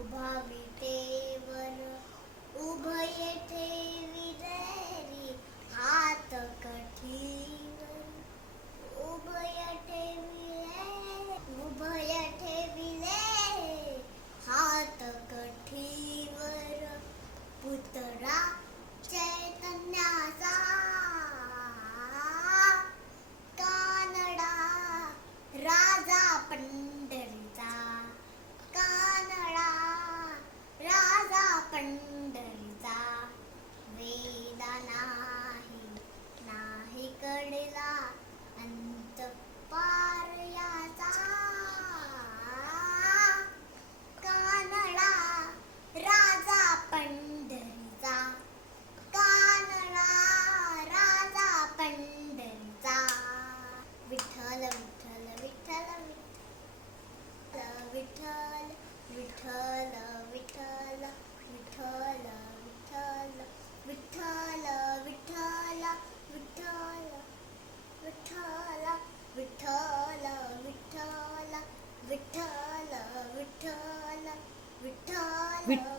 उभा विटेवर उभय ठेवी रे हात कठीवर उभय ठेविले हात कठीवर पुतळा चैतन्याचा कानडा राजा पंढरीचा कानडा राजा पंढरीचा वेदा नाही कळला अंत पार याचा कानडा राजा पंढरीचा कानडा राजा पंढरीचा विठ्ठल विठ्ठल विठ्ठल विठ्ठल विठ्ठल विठ्ठल विठ्ठल विठ्ठल विठ्ठल विठ्ठल विठ्ठल विठ्ठल विठ्ठल विठ्ठल विठ्ठल विठ्ठल विठ्ठल